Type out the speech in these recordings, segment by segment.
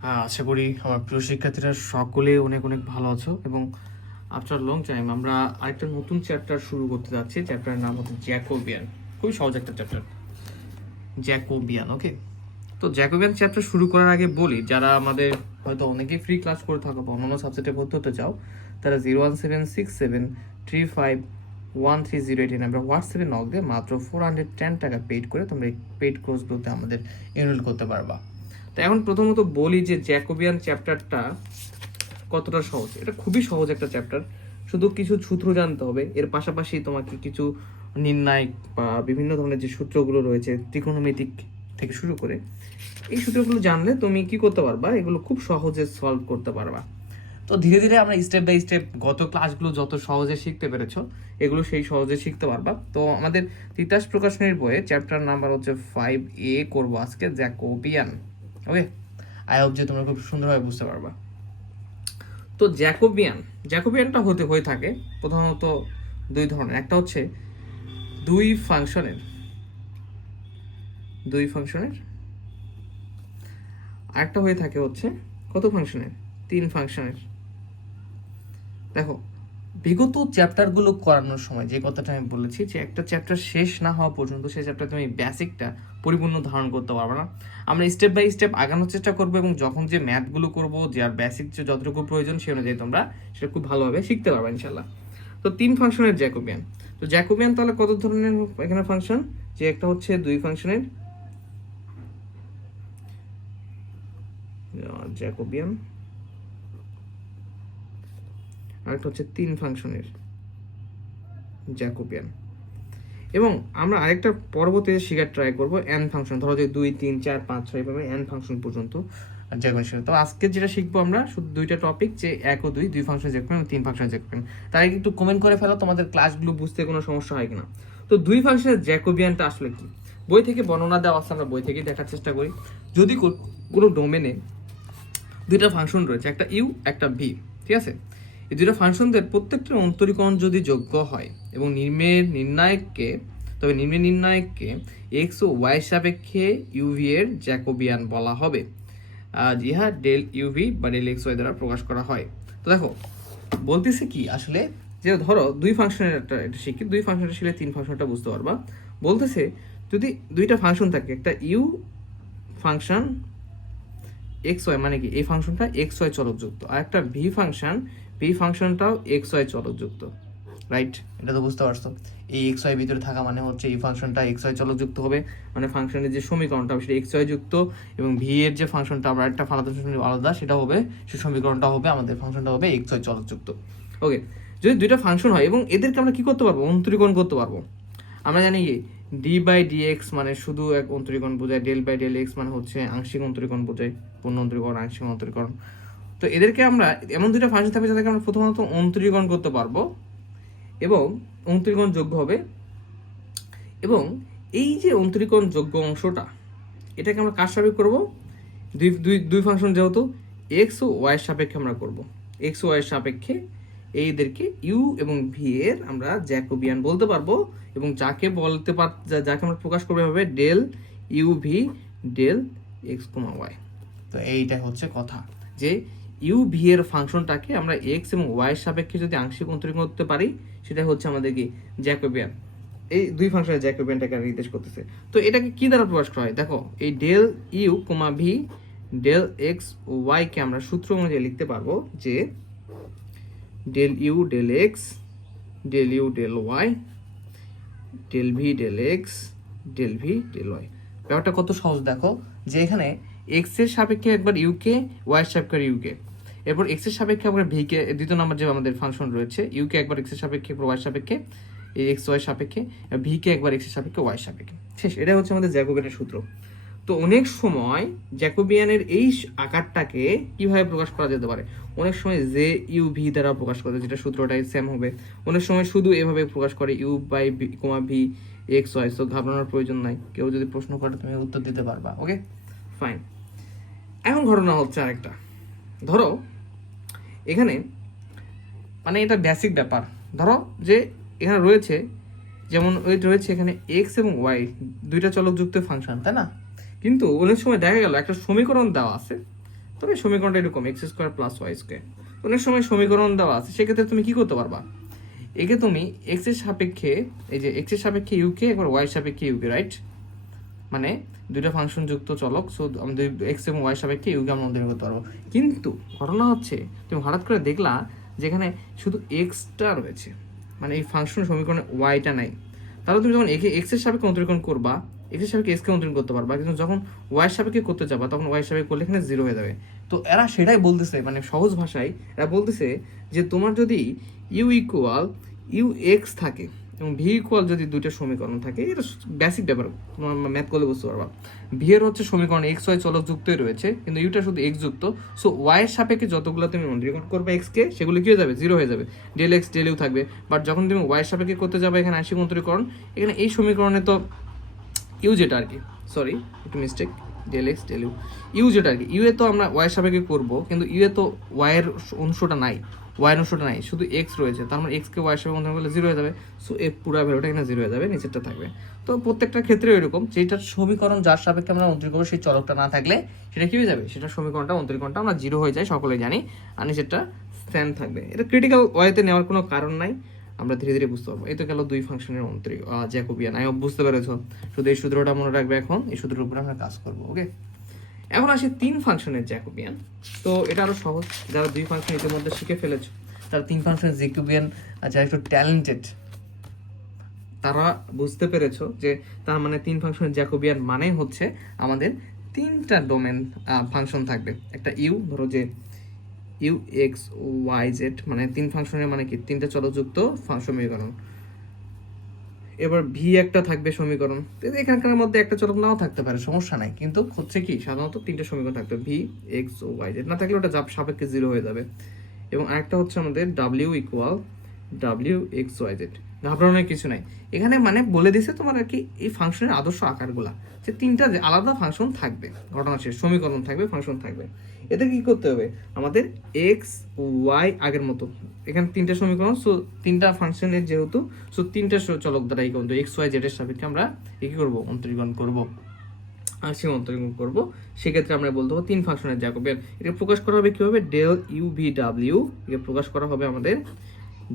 আশা করি আমার প্রিয় শিক্ষার্থীরা সকলে অনেক অনেক ভালো আছো এবং আফটার লং টাইম আমরা আরেকটা নতুন চ্যাপ্টার শুরু করতে যাচ্ছি। চ্যাপ্টারের নাম হচ্ছে জ্যাকোবিয়ান। খুবই সহজ একটা চ্যাপ্টার, জ্যাকোবিয়ান। ওকে, তো জ্যাকোবিয়ান চ্যাপ্টার শুরু করার আগে বলি, যারা আমাদের হয়তো অনেকেই ফ্রি ক্লাস করে থাকো বা অন্যান্য সাবজেক্টে ভর্তি হতে চাও, তারা 01767351308 নাম্বার হোয়াটসঅ্যাপে নক দিয়ে মাত্র 410 টাকা পেইড করে তোমরা এই পেইড কোর্সগুলোতে আমাদের এনরোল করতে পারবা। তো এখন প্রথমত বলি যে জ্যাকোবিয়ান চ্যাপ্টারটা কতটা সহজ। এটা খুবই সহজ একটা চ্যাপ্টার, শুধু কিছু সূত্র জানতে হবে। এর পাশাপাশি তোমাকে কিছু নির্ণায়ক বা বিভিন্ন ধরনের যে সূত্রগুলো রয়েছে ত্রিকোণমিতিক থেকে শুরু করে, এই সূত্রগুলো জানলে তুমি কি করতে পারবা, এগুলো খুব সহজে সলভ করতে পারবা। তো ধীরে ধীরে আমরা স্টেপ বাই স্টেপ গত ক্লাসগুলো যত সহজে শিখতে পেরেছো এগুলো সেই সহজে শিখতে পারবা। তো আমাদের তিতাস প্রকাশনীর বইয়ে চ্যাপ্টার নাম্বার হচ্ছে 5A করবো আজকে, জ্যাকোবিয়ান। ওকে, আই হোপ যে তোমরা খুব সুন্দরভাবে বুঝতে পারবা। তো জ্যাকোবিয়ানটা হয়ে থাকে প্রধানত দুই ধরনের। একটা হচ্ছে দুই ফাংশনের, আরেকটা হয়ে থাকে হচ্ছে কত ফাংশনের, তিন ফাংশনের। দেখো, বিগত চ্যাপ্টারগুলো করানোর সময় যে কথাটা আমি বলেছি যে একটা চ্যাপ্টার শেষ না হওয়া পর্যন্ত সেই চ্যাপ্টার তুমি বেসিকটা পরিপূর্ণ ধারণ করতে পারবে না। আমরা স্টেপ বাই স্টেপ আগানোর চেষ্টা করবো এবং যখন যে ম্যাথগুলো করবো, যে আর বেসিক যে যতটুকু প্রয়োজন সে অনুযায়ী তোমরা সেটা খুব ভালোভাবে শিখতে পারবে ইনশাল্লাহ। তো তিন ফাংশনের জ্যাকোবিয়ান। তো জ্যাকোবিয়ান তাহলে কত ধরনের এখানে ফাংশন, যে একটা হচ্ছে দুই ফাংশনের জ্যাকোবিয়ান, আর একটা হচ্ছে তিন ফাংশনের জ্যাকোবিয়ান। এবং আমরা আরেকটা পরবর্তীতে শেখার ট্রাই করবো এন ফাংশন। ধরো যে 2 3 4 5 6 এভাবে এন ফাংশন পর্যন্ত জ্যাকোবিয়ান শিখবো। তো আজকে যেটা শিখবো আমরা শুধু দুইটা টপিক, যে 1 ও 2, দুই ফাংশন জ্যাকোবিয়ান, তিন ফাংশন জ্যাকোবিয়ান। তাই একটু কমেন্ট করে ফেলো তোমাদের ক্লাসগুলো বুঝতে কোনো সমস্যা হয় কিনা। তো দুই ফাংশনের জ্যাকোবিয়ানটা আসলে কি, বই থেকে বর্ণনা দেওয়া আছে, আমরা বই থেকেই দেখার চেষ্টা করি। যদি কোনো ডোমেনে দুইটা ফাংশন রয়েছে, একটা ইউ একটা ভি, ঠিক আছে, এই দুইটা ফাংশনদের প্রত্যেকটা অন্তরীকরণ যদি যোগ্য হয় এবং নিম্নের নির্ণায়ককে এক্স ও ওয়াই সাপেক্ষে ইউভি এর জ্যাকোবিয়ান বলা হবে। ইহা ডেল ইউভি বা ডেল এক্স ওয়াই দ্বারা প্রকাশ করা হয়। তো দেখো বলতেছে কি আসলে, যে ধরো দুই ফাংশনের একটা শিখি, দুই ফাংশনটা শিখলে তিন ফাংশনটা বুঝতে পারবা। বলতেছে যদি দুইটা ফাংশন থাকে, একটা ইউ ফাংশন এক্স ওয়াই, মানে কি এই ফাংশনটা এক্স ওয়াই চলকযুক্ত, আর একটা ভি ফাংশনটাও এক্স ওয়াই চলকযুক্ত, রাইট? এটা তো বুঝতে পারছো। এই এক্স ওয়াই ভিতরে থাকা মানে হচ্ছে এই ফাংশনটা এক্স ওয়াই চলকযুক্ত হবে, মানে ফাংশনের যে সমীকরণটা সেটা এক্স ওয়াই যুক্ত, এবং ভি এর যে ফাংশনটা আমরা একটা আলাদা সেটা হবে, সে সমীকরণটা হবে, আমাদের ফাংশনটা হবে এক্স ওয়াই চলকযুক্ত। ওকে, যদি দুইটা ফাংশন হয় এবং এদেরকে আমরা কি করতে পারবো, অন্তরীকরণ করতে পারবো। আমরা জানি কি ডি বাই ডি এক্স মানে শুধু এক অন্তরীকরণ বোঝায়, ডেল বাই ডেল এক্স মানে হচ্ছে আংশিক অন্তরীকরণ বোঝায়, পূর্ণ অন্তরীকরণ, আংশিক অন্তরীকরণ। তো এদেরকে আমরা এমন দুইটা ফাংশন থাকবে যাদেরকে আমরা প্রথমত অন্তরীকরণ করতে পারবো এবং অন্তরীকরণ যোগ্য হবে। এবং এই যে অন্তরীকরণ যোগ্য অংশটা, এটাকে আমরা কার সাপেক্ষে করবো, দুই ফাংশন যেহেতু এক্স ও ওয়াই এর সাপেক্ষে আমরা করব। এক্স ও ওয়াই এর সাপেক্ষে এইদেরকে ইউ এবং ভি এর আমরা জ্যাকোবিয়ান বলতে পারবো, এবং যাকে আমরা প্রকাশ করবো হবে del U V del X comma Y. তো এইটা হচ্ছে কথা, যে ইউ ভি এর ফাংশনটাকে আমরা এক্স এবং ওয়াই এর সাপেক্ষে যদি আংশিক অন্তরীকরণ করতে পারি, সেটা হচ্ছে আমাদের কি জ্যাকোবিয়ান। এই দুই ফাংশনের জ্যাকোবিয়ানটাকে নির্দেশ করতেছে। তো এটাকে কি দ্বারা প্রকাশ করা হয়, দেখো এই del U comma V del X ও ওয়াই কে আমরা সূত্র অনুযায়ী লিখতে পারবো যে del you del x del you del Y del V del x del V del Y. ব্যাপারটা কত সহজ দেখো, যে এখানে এক্স এর সাপেক্ষে একবার ইউকে, ওয়াই এর সাপেক্ষে ইউকে, এরপর এক্স এর সাপেক্ষে একবার ভি কে, দ্বিতীয় নম্বর যে আমাদের ফাংশন রয়েছে ইউকে একবার এক্স এর সাপেক্ষে, ওয়াই এর সাপেক্ষে, এই এক্স ওয়াই সাপেক্ষে, ভি কে একবার এক্স এর সাপেক্ষে, ওয়াই সাপেক্ষে, শেষ। এটা হচ্ছে আমাদের জ্যাকোবিয়ানের সূত্র। তো অনেক সময় জ্যাকোবিয়ানের এই আকারটাকে কিভাবে প্রকাশ করা যেতে পারে, অনেক সময় জে ইউ ভি দ্বারা প্রকাশ করা যায়, যেটা সূত্রটাই সেম হবে। অনেক সময় শুধু এভাবে প্রকাশ করে U by V comma V x Y. So ঘাবড়ানোর প্রয়োজন নাই, কেউ যদি প্রশ্ন করে তুমি উত্তর দিতে পারবা। ওকে, ফাইন। এখন ঘটনা হচ্ছে আরেকটা, ধরো এখানে মানে এটা বেসিক ব্যাপার, ধরো যে এখানে রয়েছে, যেমন রয়েছে এখানে এক্স এবং ওয়াই দুইটা চলকযুক্ত ফাংশন, তাই না? কিন্তু অনেক সময় দেখা গেল একটা সমীকরণ দেওয়া আছে, তবে সমীকরণটা এরকম x square plus y square. অনেক সময় সমীকরণ দেওয়া আছে, সেক্ষেত্রে তুমি কি করতে পারবা, একে তুমি এক্স এর সাপেক্ষে, এই যে এক্স এর সাপেক্ষে ইউকে একবার ওয়াই এর সাপেক্ষে ইউকে, রাইট, মানে দুইটা ফাংশন যুক্ত চলক, সো আমাদের এক্স এবং ওয়াই সাপেক্ষে ইউকে আমরা অন্তর্ভুক্ত করতে পারবো। কিন্তু ঘটনা হচ্ছে তুমি হঠাৎ করে দেখলা যেখানে শুধু এক্সটা রয়েছে, মানে এই ফাংশন সমীকরণে ওয়াইটা নাই। তাহলে তুমি যখন একে এক্স এর সাপেক্ষে অন্তরীকরণ করবা, এক্স এর সাপেক্ষে এক্সকে অন্তরীকরণ করতে পারবা, কিন্তু যখন ওয়াই এর সাপেক্ষে করতে যাবা তখন ওয়াই এর সাপেক্ষে করলে এখানে জিরো হয়ে যাবে। তো এরা সেটাই বলতেছে, মানে সহজ ভাষায় এরা বলতেছে যে তোমার যদি ইউ ইকুয়াল ইউ এক্স থাকে এবং ভি ইকুয়াল যদি দুইটা সমীকরণ থাকে, এটা বেসিক ব্যাপার, তোমার ম্যাথ করলে বুঝতে পারবা। ভি এর হচ্ছে সমীকরণ এক্স ওয়াই চলক যুক্তই রয়েছে, কিন্তু ইউটা শুধু এক্স যুক্ত, সো ওয়াই এর সাপেক্ষে যতগুলো তুমি অন্তরীকরণ করবে এক্স কে, সেগুলো কি হয়ে যাবে, জিরো হয়ে যাবে, ডেল এক্স ডেল ইউ থাকবে। বাট যখন তুমি ওয়াই এর সাপেক্ষে করতে যাবে এখানে আংশিক অন্তরীকরণ, এখানে এই সমীকরণে তো ইউ যেটা আর কি, সরি একটু mistake, del x del u, u যেটা আর কি, ইউ এ তো আমরা ওয়াই এর সাপেক্ষে করবো, কিন্তু ইউ এ তো ওয়াই এর অংশটা নাই, ওয়াই অংশটা নাই, শুধু এক্স রয়েছে, তার মানে এক্সকে ওয়াই এর সাপেক্ষে অন্তরীকরণ করলে জিরো হয়ে যাবে, সো এর পুরো ভ্যালুটা এখানে জিরো হয়ে যাবে, নিচেরটা থাকবে। তো প্রত্যেকটা ক্ষেত্রে এরকম, যেটার সমীকরণ যার সাপেক্ষে আমরা অন্তরীকরণ করবো সেই চলকটা না থাকলে সেটা কি হয়ে যাবে, সেটা সমীকরণটা অন্তরীকরণটা আমরা জিরো হয়ে যায়, সকলেই জানি, আর নিচেরটা স্ট্যান্ড থাকবে। এটা ক্রিটিক্যাল ওয়েতে নেওয়ার কোনো কারণ নাই, আমরা ধীরে ধীরে বুঝতে পারবো। এই তো গেল দুই ফাংশনের জ্যাকোবিয়ান, আমি বুঝতে পেরেছো, শুধু এই সূত্রটা মনে রাখবে, এখন এই সূত্রের উপরে আমরা কাজ করবো। ওকে, এখন আসি তিন ফাংশনের জ্যাকোবিয়ান। তো এটা আরো সহজ, যারা দুই ফাংশন ইতিমধ্যে শিখে ফেলেছো, তারা তিন ফাংশনের জ্যাকোবিয়ান যারা একটু ট্যালেন্টেড, তারা বুঝতে পেরেছো যে তার মানে তিন ফাংশনের জ্যাকোবিয়ান মানে হচ্ছে আমাদের তিনটা ডোমেন ফাংশন থাকবে। একটা ইউ, ধরো যে ইউ এক্স ওয়াই জেড, মানে তিন ফাংশনের মানে কি, তিনটা চলকযুক্ত সমীকরণ। এবার ভি একটা থাকবে সমীকরণ, এখানকার মধ্যে একটা চলক নাও থাকতে পারে, সমস্যা নাই, কিন্তু হচ্ছে কি সাধারণত তিনটা সমীকরণ থাকবে, ভি এক্স ও ওয়াই জেড, না থাকলে ওটা সাপেক্ষে জিরো হয়ে যাবে। এবং আরেকটা হচ্ছে আমাদের W equal W X Y Z, ঘাবড়ানোর কিছু নাই। এখানে মানে বলে দিছে তোমার আর কি এই ফাংশনের আদর্শ আকারগুলা, যে তিনটা যে আলাদা ফাংশন থাকবে, ঘটনা শেষ, সমীকরণ থাকবে, ফাংশন থাকবে। এতে কি করতে হবে আমাদের, এক্স ওয়াই আগের মতো, এখানে তিনটা সমীকরণ, সো তিনটা ফাংশনের যেহেতু, সো তিনটা চলক দ্বারা এই কিন্তু এক্স ওয়াই জেড এর সাপেক্ষে আমরা কি করবো, অন্তরীকরণ করবো, আংশিক অন্তরীকরণ করবো। সেক্ষেত্রে আমরা বলতে পারবো তিন ফাংশনের জ্যাকোবিয়ান। এটা প্রকাশ করা হবে কি হবে, ডেল ইউ ভি ডাব্লিউ, এটা প্রকাশ করা হবে আমাদের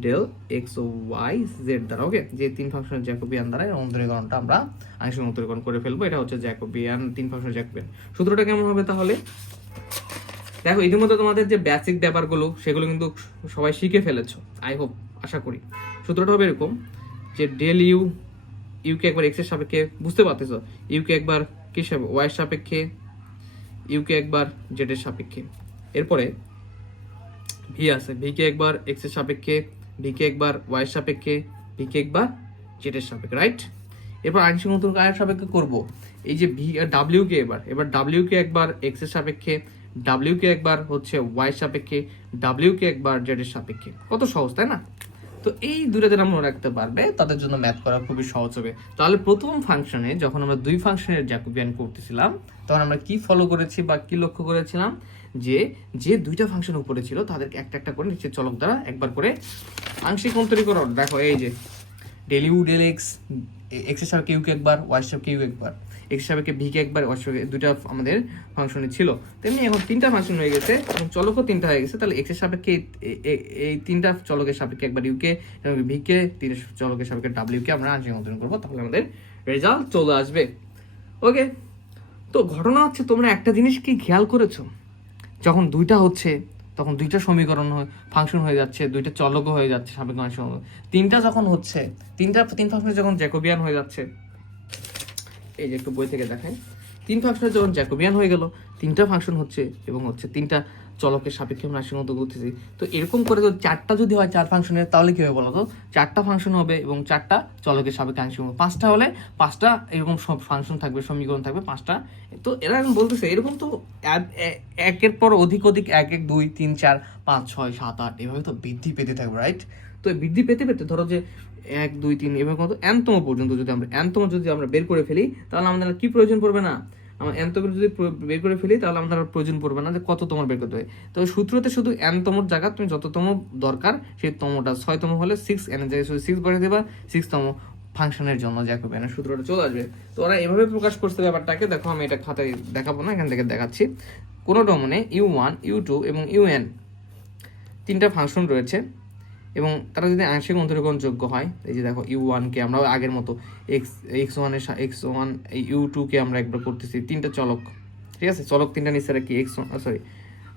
ডেল এক্স ও ওয়াই জেড দ্বারা। ওকে, যে তিন ফাংশনের জ্যাকোবিয়ান দ্বারা অন্তরীকরণটা আমরা আংশিক অন্তরীকরণ করে ফেলবো, এটা হচ্ছে জ্যাকোবিয়ান, তিন ফাংশনের জ্যাকোবিয়ান। সূত্রটা কেমন হবে তাহলে, দেখো ইতিমধ্যে তোমাদের যে বেসিক ব্যাপারগুলো সেগুলো কিন্তু সবাই শিখে ফেলেছো, আই হোপ, আশা করি। সূত্রটা হবে এরকম যে ডেল ইউ, ইউকে একবার এক্স এর সাপেক্ষে, বুঝতে পারতেছো, ইউকে একবার কিসের ওয়াই এর সাপেক্ষে, ইউকে একবার জেড এর সাপেক্ষে, এরপরে ভি আছে, ভিকে একবার এক্স এর সাপেক্ষে, ভিকে একবার ওয়াই এর সাপেক্ষে, ভিকে একবার জেড এর সাপেক্ষে, রাইট। এরপর আংশিক অন্তরীকরণ কার সাপেক্ষে করব, এই যে ভি ডাব্লিউ কে এবার ডাব্লিউ কে একবার এক্স এর সাপেক্ষে, ডাব্লিউ কে একবার হচ্ছে ওয়াই এর সাপেক্ষে, ডাব্লিউ কে একবার জেড এর সাপেক্ষে। কত সহজ তাই না? তো এই দুটো যারা মনে রাখতে পারবে তাদের জন্য ম্যাথ করা খুবই সহজ হবে। তাহলে প্রথম ফাংশনে যখন আমরা দুই ফাংশনের জ্যাকোবিয়ান করতেছিলাম তখন আমরা কি ফলো করেছি বা কি লক্ষ্য করেছিলাম, যে যে দুইটা ফাংশন উপরে ছিল তাদেরকে একটা একটা করে নিচের চলক দ্বারা একবার করে আংশিক অন্তরীকরণ। দেখো এই যে del you del x, x এর সাপেক্ষে ইউকে একবার, ওয়াই এর সাপেক্ষে ইউ একবার, এক্স এর সাপেক্ষে ভিকে একবার, ওয়াই এর সাপেক্ষে, দুইটা আমাদের ফাংশনে ছিল, তেমনি এখন তিনটা ফাংশন হয়ে গেছে এবং চলকও তিনটা হয়ে গেছে। তাহলে এক্স এর সাপেক্ষে এই তিনটা চলকের সাপেক্ষে একবার ইউকে এবং ভিকে, তিনটা চলকের সাপেক্ষে ডাব্লিউকে আমরা আংশিক অন্তরীকরণ করবো, তাহলে আমাদের রেজাল্ট চলে আসবে। ওকে, তো ঘটনা হচ্ছে তোমরা একটা জিনিস কি খেয়াল করেছো, যখন দুইটা হচ্ছে তখন দুইটা সমীকরণ ফাংশন হয়ে যাচ্ছে, দুইটা চলকও হয়ে যাচ্ছে সাপেক্ষ আংশিক। তিনটা যখন হচ্ছে, তিন ফাংশনে যখন জ্যাকোবিয়ান হয়ে যাচ্ছে, এই যে একটু বই থেকে দেখায়, তিন ফাংশনে যখন জ্যাকোবিয়ান হয়ে গেল, তিনটা ফাংশন হচ্ছে এবং হচ্ছে তিনটা চলকের সাপেক্ষে আমরা আংশিক অন্তরীকরণ করতেছি। তো এরকম করে তো চারটা যদি হয় চার ফাংশনের, তাহলে কি হবে বলো তো, চারটা ফাংশন হবে এবং চারটা চলকের সাপেক্ষে আংশিক অন্তরীকরণ, পাঁচটা হলে পাঁচটা এরকম সব ফাংশন থাকবে, সমীকরণ থাকবে পাঁচটা। তো এরা এখন বলতেছে এরকম তো একের পর অধিক এক এক 2 3 4 5 6 7 8 এভাবে তো বৃদ্ধি পেতে থাকবে, রাইট। তো বৃদ্ধি পেতে পেতে ধরো যে 1 2 3 এভাবে কত এনতম পর্যন্ত যদি আমরা বের করে ফেলি, তাহলে আমাদের কি প্রয়োজন পড়বে না, আমার এনতম যদি বের করে ফেলি তাহলে আমাদের প্রয়োজন পড়বে না যে কত তোমার বের করতে হয়। তো সূত্রতে শুধু এনতম জায়গা তুমি যততম দরকার সেই তমটা, 6তম হলে 6 এর জায়গায় শুধু 6 বসে দেবা, 6তম ফাংশনের জন্য জ্যাকোবিয়ানের সূত্রটা চলে আসবে। তো ওরা এভাবে প্রকাশ করছে ব্যাপারটাকে। দেখো আমি এটা খাতায় দেখাবো না, এখান থেকে দেখাচ্ছি। কোনো ডোমেনে u1 u2 এবং un তিনটা ফাংশন রয়েছে এবং তারা যদি আংশিক অন্তরীকরণযোগ্য হয়, এই যে দেখো u1কে আমরা আগের মতো x1 এর x1 u2কে আমরা একবার করতেছি, তিনটা চলক, ঠিক আছে, চলক তিনটা নিচে রাখি x1 সরি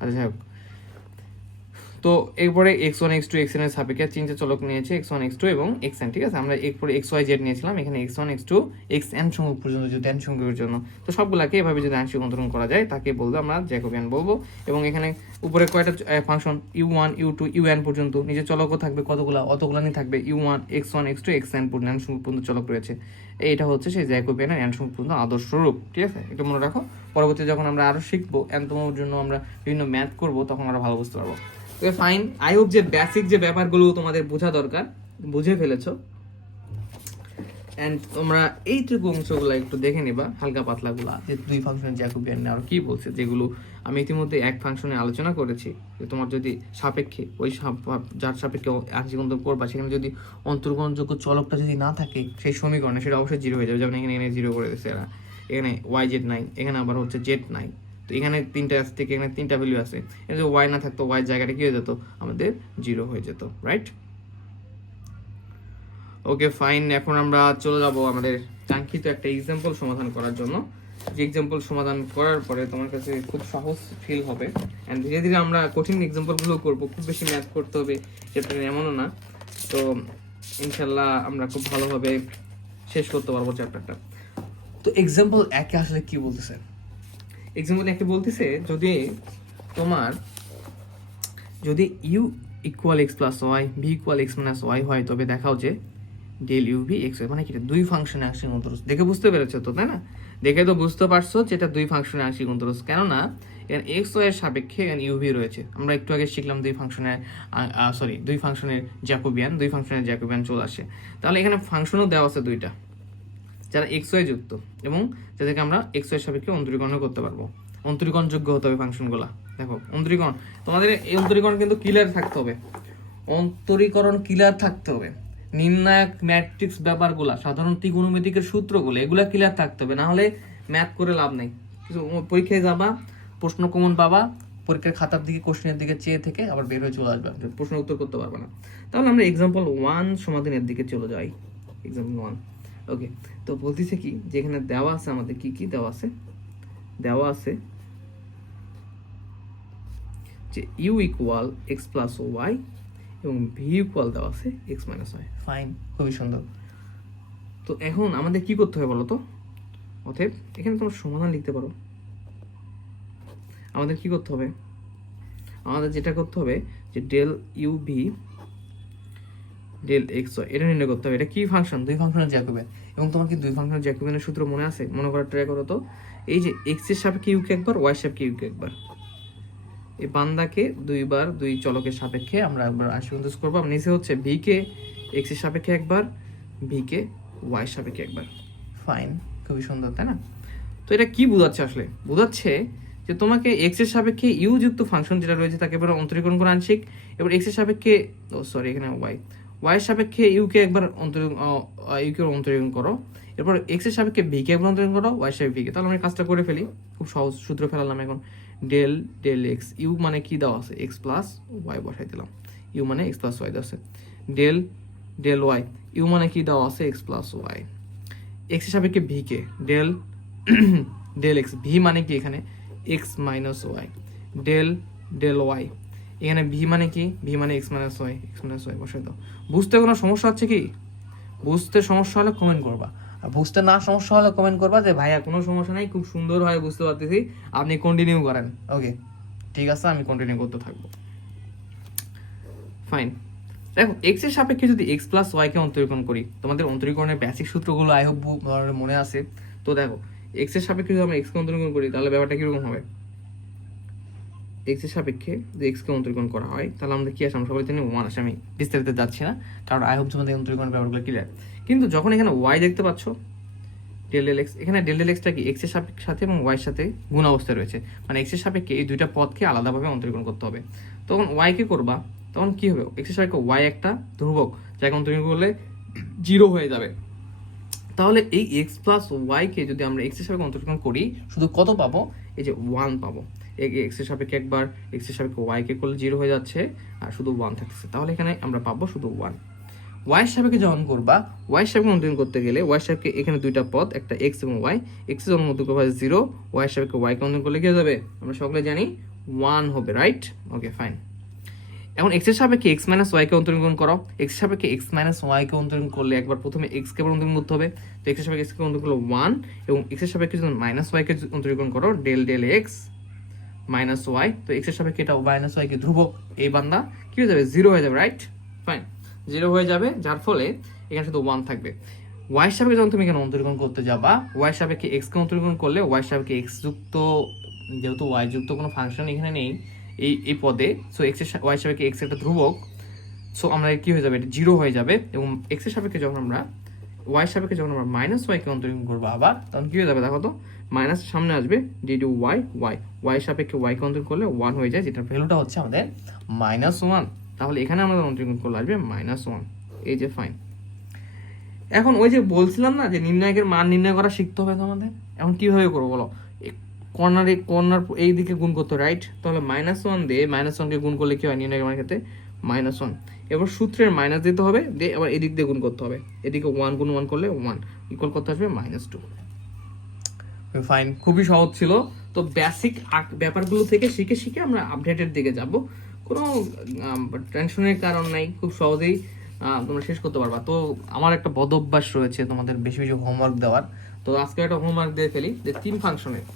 আচ্ছা যাই হোক। তো এরপরে x1 x2 xn এর সাপেক্ষে তিনটা চলক নিয়েছে x1 x2 এবং xn, ঠিক আছে। আমরা এরপরে xy z নিয়েছিলাম, এখানে x1 x2 xn সংখ্যক পর্যন্ত যদি n সংখ্যকের জন্য, তো সবগুলাকে এভাবে যদি আংশিক অন্তরণ করা যায় তাকে বলবো আমরা জ্যাকোবিয়ান বলবো। এবং এখানে উপরে কয়টা ফাংশন u1 u2 un পর্যন্ত, নিচে চলকও থাকবে কতগুলা, অতগুলানি থাকবে u1 x1 x2 xn পর্যন্ত চলক রয়েছে। এইটা হচ্ছে সেই জ্যাকোবিয়ানের n সংখ্যক পর্যন্ত আদর্শ রূপ, ঠিক আছে। এটা মনে রাখো, পরবর্তী যখন আমরা আরো শিখবো nতমের জন্য আমরা বিভিন্ন ম্যাথ করবো তখন আমরা ভালো বুঝতে পারবো। ওকে ফাইন, আই হোপ যে বেসিক যে ব্যাপারগুলো তোমাদের বোঝা দরকার বুঝে ফেলেছো। এন্ড তোমরা এইটুকু অংশগুলো একটু দেখে নিবা, হালকা পাতলাগুলা, যে দুই ফাংশনের জ্যাকোবিয়ান আর কি বলছে, যেগুলো আমি ইতিমধ্যে এক ফাংশনে আলোচনা করেছি। যে তোমার যদি সাপেক্ষে ওই যার সাপেক্ষে আংশিক অন্তরণ করবা সেখানে যদি অন্তর্গ্রহণযোগ্য চলকটা যদি না থাকে সেই সমীকরণে, সেটা অবশ্যই জিরো হয়ে যাবে। যেমন এখানে জিরো করে দিচ্ছে এরা, এখানে ওয়াই জেড নাই, এখানে আবার হচ্ছে জেড নাই, তো এখানে তিনটা আছে থেকে এখানে তিনটা ভ্যালু আছে, যদি ওয়াই না থাকতো ওয়াই জায়গাটা কি হয়ে যেত, আমাদের জিরো হয়ে যেত, রাইট। ওকে ফাইন, এখন আমরা চলে যাব আমাদের কাঙ্ক্ষিত একটা এক্সাম্পল সমাধান করার জন্য। যে এক্সাম্পল সমাধান করার পরে তোমার কাছে খুব সহজ ফিল হবে, অ্যান্ড ধীরে ধীরে আমরা কঠিন এক্সাম্পলগুলো করবো, খুব বেশি ম্যাথ করতে হবে সেটা এমনও না। তো ইনশাল্লাহ আমরা খুব ভালোভাবে শেষ করতে পারবো চ্যাপ্টারটা। তো এক্সাম্পল একে আসলে কি বলতেছে, এক্সাম্পল একে বলতেছে যদি u equal x plus y, v equal x minus y হয়, তবে দেখাও যে del you v x y, মানে কি দুই ফাংশনে আংশিক অন্তরজ। দেখে বুঝতে পেরেছো তো, তাই না? দেখে তো বুঝতে পারছো যেটা দুই ফাংশনে আংশিক অন্তরজ, কেননা এখানে এক্স ওয়াই এর সাপেক্ষে এখানে ইউভি রয়েছে। আমরা একটু আগে শিখলাম দুই ফাংশনের জ্যাকোবিয়ান চলে আসে। তাহলে এখানে ফাংশনও দেওয়া আছে দুইটা, যারা এক্স ওয়াই যুক্ত এবং যাদেরকে আমরা এক্স ওয়াই সাপেক্ষে অন্তরীকরণ করতে পারবো। অন্তরীকরণযোগ্য হতে হবে ফাংশনগুলা। দেখো অন্তরীকরণ, তোমাদের এই অন্তরীকরণ কিন্তু ক্লিয়ার থাকতে হবে, অন্তরীকরণ ক্লিয়ার থাকতে হবে। নির্ণায়ক ম্যাট্রিক্স ব্যাপারগুলা, সাধারণ ত্রিকোণমিতিকের সূত্রগুলো, এগুলা ক্লিয়ার থাকতে হবে, না হলে ম্যাথ করে লাভ নেই। কিছু পরীক্ষায় যাবা, প্রশ্ন কমন পাবা, পরীক্ষার খাতার দিকে কোশ্চেনের দিকে চেয়ে থেকে আবার বের হয়ে চলে আসবে, প্রশ্ন উত্তর করতে পারবে না। তাহলে আমরা এক্সাম্পল 1 সমাধানের দিকে চলে যাই। এক্সাম্পল 1, ওকে। তো বলতেছে কি, যেখানে দেওয়া আছে আমাদের কি কি দেওয়া আছে যে u equal x plus y এবং ভি ইকুয়াল দেওয়া আছে এক্স মাইনাস ওয়াই। ফাইন, খুবই সুন্দর। তো এখন আমাদের কি করতে হবে বলো তো? অতএব এখানে তোমরা সমাধান লিখতে পারো। আমাদের কি করতে হবে? আমাদের যেটা করতে হবে যে del U V del x y, এটা নির্ণয় করতে হবে। এটা কি ফাংশন? দুই ফাংশনের জ্যাকোবিয়ান। এবং তোমার কি দুই ফাংশনের জ্যাকোবিয়ানের সূত্র মনে আছে? মনে করার ট্রাই করো তো। এই যে এক্স এর সাপেক্ষে ইউকে একবার, ওয়াই এর সাপেক্ষে ইউকে একবার, এই বান্দাকে দুইবার দুই চলকের সাপেক্ষে আমরা একবার আংশিক অন্তরজ করবো। নিচে হচ্ছে ভি কে এক্স এর সাপেক্ষে একবার, ভি কে ওয়াই এর সাপেক্ষে একবার। ফাইন, খুবই সুন্দর, তাই না? তো এটা কি বোঝাচ্ছে আসলে? বোঝাচ্ছে যে তোমাকে এক্স এর সাপেক্ষে ইউ যুক্ত ফাংশন যেটা রয়েছে তাকে এবার অন্তরীকরণ করে আংশিক, এবার এক্স এর সাপেক্ষে এখানে ওয়াই এর সাপেক্ষে ইউকে একবার ইউকে অন্তরীকরণ করো, এরপর এক্স এর সাপেক্ষে ভি কে একবার অন্তরীকরণ করো, ওয়াই এর সাপেক্ষে ভি কে। তাহলে আমরা কাজটা করে ফেলি, খুব সহজ সূত্র ফেলালাম এখন। ডেল এক্স, ইউ মানে কি দেওয়া আছে? এক্স প্লাস ওয়াই বসাই দিলাম, ইউ মানে এক্স প্লাস ওয়াই দেওয়া আছে। ডেল ওয়াই, ইউ মানে কি দেওয়া আছে? X plus Y. এক্স এর সাপেক্ষে ভি কে ডেল এক্স, ভি মানে কি এখানে? X minus y. Del y, এখানে ভি মানে কি? ভি মানে এক্স মাইনাস ওয়াই বসাই দাও। বুঝতে কোনো সমস্যা হচ্ছে কি? বুঝতে সমস্যা হলে কমেন্ট করবা, আর বুঝতে না সমস্যা হলে কমেন্ট করবা যে ভাইয়া কোনো সমস্যা নাই, খুব সুন্দরভাবে বুঝতে পারতেছি, আপনি কন্টিনিউ করেন। ওকে, ঠিক আছে, আমি কন্টিনিউ করতে থাকবো। ফাইন, দেখো এক্স এর সাপেক্ষে যদি এক্স প্লাস ওয়াই কে অন্তরীকরণ করি, তোমাদের অন্তরীকরণের বেসিক সূত্রগুলো আই হোপ মনে আছে। তো দেখো এক্স এর সাপেক্ষে যদি আমরা এক্স কে অন্তরীকরণ করি তাহলে ব্যাপারটা কিরকম হবে? এক্স এর সাপেক্ষে যদি এক্স কে অন্তরীকরণ করা হয় তাহলে আমরা কি আসে? আমরা সবাই জানি 1 আসে। আমি বিস্তারিত যাচ্ছি না, কারণ আই হোপ তোমাদের অন্তরীকরণের ব্যাপারগুলো ক্লিয়ার। কিন্তু যখন এখানে ওয়াই দেখতে পাচ্ছ, ডেল এক্স, এখানে ডেল এক্সটা কি এক্স এর সাথে এবং ওয়াই এর সাথে গুণ অবস্থায় রয়েছে, মানে এক্স এর সাপেক্ষে এই দুইটা পদকে আলাদাভাবে অন্তরীকরণ করতে হবে। তখন ওয়াই কে করবা, তখন কি হবে? এক্স এর সাপেক্ষে ওয়াই একটা ধ্রুবক, যাকে অন্তরীকরণ করলে 0 হয়ে যাবে। তাহলে এই এক্স প্লাস ওয়াই কে যদি আমরা এক্স এর সাপেক্ষে অন্তরীকরণ করি, শুধু কত পাবো? এই যে 1 পাবো। এক্সের সাপেক্ষে একবার, এক্সের সাপেক্ষে ওয়াইকে করলে 0 হয়ে যাচ্ছে, আর শুধু 1 থাকতেছে। তাহলে এখানে আমরা পাবো শুধু 1। ওয়াইয়ের সাপেক্ষে যখন করবা, ওয়াইয়ের সাপেক্ষে অনুমান করতে গেলে ওয়াইয়ের সাপেক্ষে এখানে দুইটা পদ, একটা এক্স এবং ওয়াই। এক্সের যখন অনুমান করবা 0, ওয়াইয়ের সাপেক্ষে ওয়াইকে অনুমান করলে কি হয়ে যাবে? আমরা সকলে জানি 1 হবে, রাইট? ওকে, ফাইন। এখন এক্স এর সাপেক্ষে এক্স মাইনাস ওয়াইকে অন্তরীকরণ করো। এক্স এর সাপেক্ষে এক্স মাইনাস ওয়াইকে অন্তরীকরণ করলে একবার প্রথমে এক্স কে অন্তরীকরণ করতে হবে। তো এক্স এর সাপেক্ষে এক্স কে অন্তরীকরণ করলে 1, এবং এক্স এর সাপেক্ষে যখন মাইনাস ওয়াইকে অন্তরীকরণ করো, del del x minus y. তো এক্স এর সাপেক্ষে এটা মাইনাস ওয়াইকে ধ্রুবক, এই বান্দা কি হয়ে যাবে? 0 হয়ে যাবে, রাইট? ফাইন, 0 হয়ে যাবে, যার ফলে এখানে শুধু 1 থাকবে। ওয়াই সাপেক্ষে যখন তুমি এখানে অন্তরীকরণ করতে যাবা, ওয়াই সাপেক্ষে এক্স কে অন্তরীকরণ করলে ওয়াই সাপেক্ষে এক্স যুক্ত, যেহেতু ওয়াই যুক্ত কোনো ফাংশন এখানে নেই এই পদে, সো এক্স এর ওয়াই সাপেক্ষে এক্স একটা ধ্রুবক, সো আমরা কি হয়ে যাবে? এটা 0 হয়ে যাবে। এবং এক্স এর সাপেক্ষে যখন আমরা ওয়াই সাপেক্ষে যখন আমরা মাইনাস ওয়াইকে অন্তরীকরণ করবো আবার, তখন কি হয়ে যাবে? দেখো তো, মাইনাস সামনে আসবে, ডিডু ওয়াই ওয়াই, ওয়াই সাপেক্ষে ওয়াইকে অন্তরীকরণ করলে 1 হয়ে যায়, যেটার ভ্যালুটা হচ্ছে আমাদের -1। তাহলে এখানে আমাদের অন্তরীকরণ করলে আসবে -1। এই যে, ফাইন। এখন ওই যে বলছিলাম না যে নির্ণায়কের মান নির্ণয় করা শিখতে হবে তোমাদের। এখন কিভাবে করবো বলো? কর্নার এই দিকে গুণ করতে, রাইট? তাহলে -1 দিয়ে -1কে গুণ করলে কি হয় নির্ণায়কের মানের ক্ষেত্রে? -1। এবার সূত্রের মাইনাস দিতে হবে, দিয়ে আবার এদিক দিয়ে গুণ করতে হবে। এদিকে 1 গুণ 1 করলে 1 ইকুয়াল করতে আসবে -2। ফাইন, খুবই সহজ ছিল। তো বেসিক ব্যাপারগুলো থেকে শিখে শিখে আমরা আপডেটের দিকে যাব, কোনো টেনশনের কারণ নাই, খুব সহজেই তোমরা শেষ করতে পারবা। তো আমার একটা বদ অভ্যাস রয়েছে তোমাদের বেশি বেশি হোমওয়ার্ক দেওয়ার। তো আজকে একটা হোমওয়ার্ক দিয়ে ফেলি যে 3 ফাংশনের,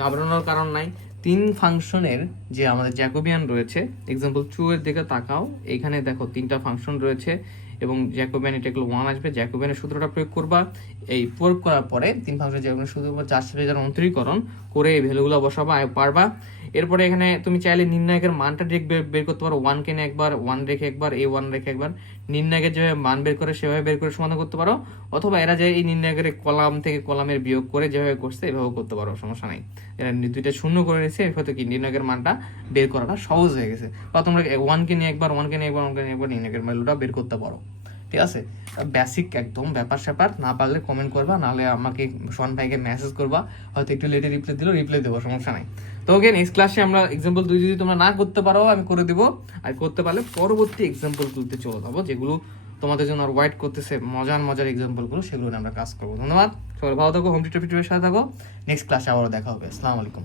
ঘাবড়ানোর কারণ নাই, 3 ফাংশনের যে আমাদের জ্যাকোবিয়ান রয়েছে। এক্সাম্পল 2 এর দিকে তাকাও, এখানে দেখো 3টা ফাংশন রয়েছে এবং জ্যাকোবিয়ান এটা এগুলো 1 আসবে। জ্যাকোবিয়ানের সূত্রটা প্রয়োগ করবা, এই প্রয়োগ করার পরে 3 ফাংশন জ্যাকোবিয়ানের সূত্র উপর 4 সাথে যারা অন্তরীকরণ করে এই ভ্যালুগুলো বসাবা পারবা। এরপরে এখানে তুমি চাইলে নির্ণায়কের মানটা বের করতে পারো, 1 কে একবার 1 রেখে একবার, এই 1 রেখে একবার, নির্ণায়কের যেভাবে মান বের করে সেভাবে বের করে সমাধান করতে পারো, অথবা এরা যে এই নির্ণায়কের কলাম থেকে কলামের বিয়োগ করে যেভাবে করছে এভাবে করতে পারো, সমস্যা নাই। এরা দুইটা শূন্য করে নিচ্ছে, এর কি নির্ণায়কের মানটা বের করাটা সহজ হয়ে গেছে। বা তোমরা 1 কে নিয়ে একবার, 1 কে নিয়ে একবার, 1 কে নিয়ে একবার নির্ণায়কের ভ্যালুটা বের করতে পারো, ঠিক আছে? বেসিক একদম ব্যাপার স্যাপার, না পারলে কমেন্ট করবা, নাহলে আমাকে শোন ভাইকে মেসেজ করবা, হয়তো একটু লেটে রিপ্লাই দেবো, সমস্যা নাই। তো ওকে, নেক্সট ক্লাসে আমরা এক্সাম্পল 2 যদি তোমরা না করতে পারো আমি করে দিব, আর করতে পারলে পরবর্তী এক্সাম্পলগুলোতে চলে যাবো, যেগুলো তোমাদের জন্য আর ওয়েট করতেছে, মজার এক্সাম্পলগুলো, সেগুলো নিয়ে আমরা কাজ করবো। ধন্যবাদ, সবাই ভালো থাকো, হোম টিউটর সাথে থাকো। নেক্সট ক্লাসে আবারও দেখা হবে। আসসালামু আলাইকুম।